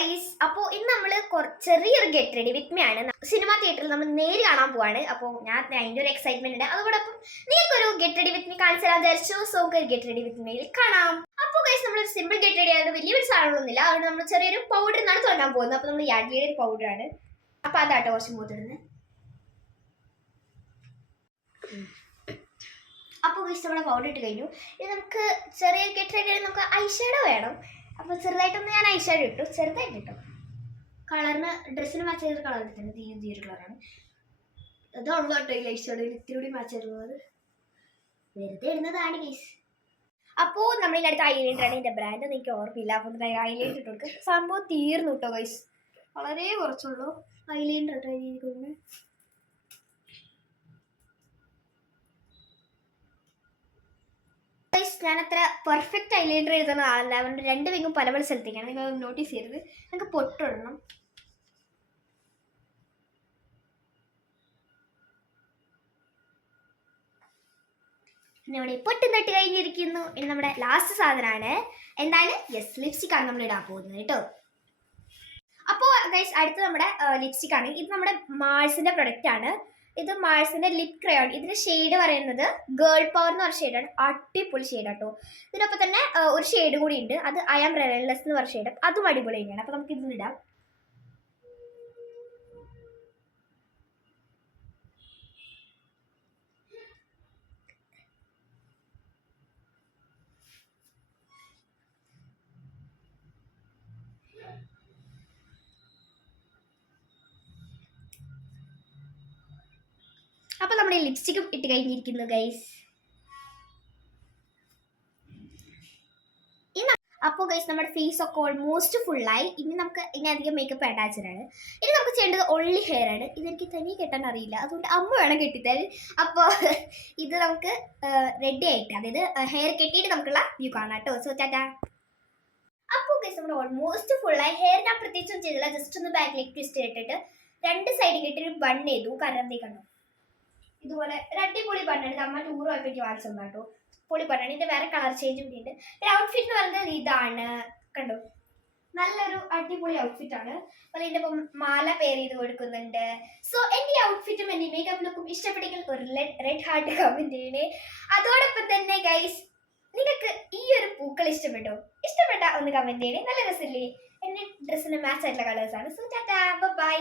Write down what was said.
Guys അപ്പോൾ ഇന്ന് നമ്മൾ ചെറിയൊരു ഗെറ്റ് റെഡി വിത്ത് മീ ആണ്. സിനിമ തിയേറ്ററിൽ നമ്മൾ നേരി കാണാൻ പോവാണ്. അപ്പോൾ ഞാൻ അതിന്റെ ഒരു എക്സൈറ്റ്മെന്റ് ഉണ്ട്. അതോടൊപ്പം നിങ്ങൾക്കൊരു ഗെറ്റ് റെഡി വിത്ത് മീ കാണിച്ചു തരാൻ വിചാരിച്ചു. സോ ഒരു ഗെറ്റ് റെഡി വിത്ത് മീയിൽ കാണാം. അപ്പോൾ ഗൈസ് നമ്മൾ സിമ്പിൾ ഗെറ്റ് റെഡി ആയത് വലിയൊരു സാധനമൊന്നുമില്ല അതുകൊണ്ട് നമ്മൾ ചെറിയൊരു പൗഡർ നിന്നാണ് തുടങ്ങാൻ പോകുന്നത്. അപ്പോൾ നമ്മൾ യാഡ്ലിയുടെ ഒരു പൗഡറാണ് അപ്പോൾ അതാട്ടോ കുറച്ച് മൂത്തിടുന്നത് അപ്പോൾ ഗൈസ് നമ്മുടെ പൗഡർ ഇട്ട് കഴിഞ്ഞു. ഇനി നമുക്ക് ചെറിയ ഗെറ്റ് റെഡി നമുക്ക് ഐഷാഡോ വേണം. അപ്പോൾ ചെറുതായിട്ടൊന്ന് ഞാൻ ഐഷാഡോ ഇട്ടു. ചെറുതായിട്ട് ഇട്ടു. കളറിന് ഡ്രസ്സിന് മാച്ച് ചെയ്ത കളർ ഇട്ടിട്ടുണ്ട് ഈ ജീർ കളറാണ് അതുള്ളൂ കേട്ടോ ഈ ഐഷാഡോയിൽ ഇത്തിരി കൂടി മാച്ച് ചെയ്തത് വെറുതെ ഇടുന്നതാണ് കേസ് അപ്പോൾ നമ്മൾ ഇതിന്റെ അടുത്ത് ഐലൈനറാണ് ഇതിന്റെ ബ്രാൻഡ് എനിക്ക് ഓർമ്മയില്ല. അപ്പോൾ ഐലൈനർ ഇട്ട് കൊടുക്കുക സംഭവം തീർന്നു കേട്ടോ ഗൈസ് വളരെ കുറച്ചുള്ളൂ. ഐലൈനർ രീതിക്കുന്നത് ഗൈസ് ഞാൻ അത്ര പെർഫെക്റ്റ് ഐലൈനർ എഴുതുന്ന ആളല്ല. അതുകൊണ്ട് രണ്ട് വിങ്ങും പല പല സ്ഥലത്തേക്കാണ് നിങ്ങൾ നോട്ടീസ് ചെയ്യരുത്. നമുക്ക് പൊട്ടിടണം. നമ്മുടെ പൊട്ടും തട്ട് കഴിഞ്ഞിരിക്കുന്നു. ഇനി നമ്മുടെ ലാസ്റ്റ് സാധനമാണ് എന്താണ്? യെസ് ലിപ്സ്റ്റിക് ആണ് നമ്മൾ ഇടാൻ പോകുന്നത് കേട്ടോ. അപ്പോൾ ഗൈസ് അടുത്ത നമ്മുടെ ലിപ്സ്റ്റിക് ആണ്. ഇത് നമ്മുടെ മാൾസിന്റെ പ്രൊഡക്റ്റ് ആണ്. ഇത് മാഴ്സിന്റെ ലിപ് ക്രയോൺ ഇതിന്റെ ഷെയ്ഡ് പറയുന്നത് ഗേൾ പവർ എന്ന് പറഞ്ഞ ഷെയ്ഡാണ് അടിപൊളി ഷെയ്ഡ് കേട്ടോ ഇതിനൊപ്പം തന്നെ ഒരു ഷെയ്ഡ് കൂടി ഉണ്ട്. അത് ഐ ആം റെലൻലെസ് എന്ന് പറഞ്ഞ ഷെയ്ഡ് അതും അടിപൊളി തന്നെയാണ്. അപ്പോൾ നമുക്ക് ഇതിൽ അപ്പോൾ നമ്മുടെ ലിപ്സ്റ്റിക്കും ഇട്ട് കഴിഞ്ഞിരിക്കുന്നു ഗൈസ് അപ്പോൾ ഗൈസ് നമ്മുടെ ഫേസ് ഒക്കെ ഓൾമോസ്റ്റ് ഫുള്ളായി ഇനി നമുക്ക് ഇനി അധികം മേക്കപ്പ് അറ്റാച്ചഡാണ് ഇനി നമുക്ക് ചെയ്യേണ്ടത് ഒള്ളി ഹെയർ ആണ്. ഇതെനിക്ക് തനിയെ കെട്ടാൻ അറിയില്ല. അതുകൊണ്ട് അമ്മ വേണം കെട്ടിത്തരാൻ. അപ്പോൾ ഇത് നമുക്ക് റെഡി ആയിട്ട് അതായത് ഹെയർ കെട്ടിയിട്ട് നമുക്കുള്ള വ്യൂ കാണാം കേട്ടോ. സോ ടാറ്റാ. അപ്പോൾ ഗൈസ് നമ്മൾ ഓൾമോസ്റ്റ് ഫുള്ളായി ഹെയർ ഞാൻ പ്രത്യേകിച്ചൊന്നും ചെയ്തില്ല. ജസ്റ്റ് ഒന്ന് ബാക്കിലേക്ക് ട്വിസ്റ്റ് ചെയ്തിട്ട് രണ്ട് സൈഡിൽ കെട്ടി ബൺ ചെയ്തു. കാരണം എന്തേ കണ്ടോ ഇതുപോലെ ഒരു അടിപൊളി ഇത് അമ്മ ടൂർ പോയപ്പോൾ എനിക്ക് വാങ്ങിച്ചു കേട്ടോ. പൊളി ബണ്ണാണ് ഇതിന്റെ വേറെ കളർ ചേഞ്ച് കൂടി ഉണ്ട് ഔട്ട്ഫിറ്റ് എന്ന് പറയുന്നത് ഇതാണ്. കണ്ടോ? നല്ലൊരു അടിപൊളി ഔട്ട്ഫിറ്റ് ആണ്. അപ്പോൾ ഇതിന്റെ ഇപ്പം മാല പേർ ചെയ്ത് കൊടുക്കുന്നുണ്ട്. സോ എന്റെ ഔട്ട്ഫിറ്റും എന്റെ മേക്കപ്പ് ലുക്കും ഇഷ്ടപ്പെട്ടെങ്കിൽ ഒരു റെഡ് ഹാർട്ട് കമന്റ് ചെയ്യണേ. അതോടൊപ്പം തന്നെ ഗൈസ് നിങ്ങൾക്ക് ഈ ഒരു പൂക്കൾ ഇഷ്ടപ്പെട്ടോ? ഇഷ്ടപ്പെട്ട ഒന്ന് കമന്റ് ചെയ്യണേ. നല്ല രസമില്ലേ? എന്റെ ഡ്രസ്സിന് മാച്ച് ആയിട്ടുള്ള കളേഴ്സാണ് സോ ടാറ്റാ ബൈ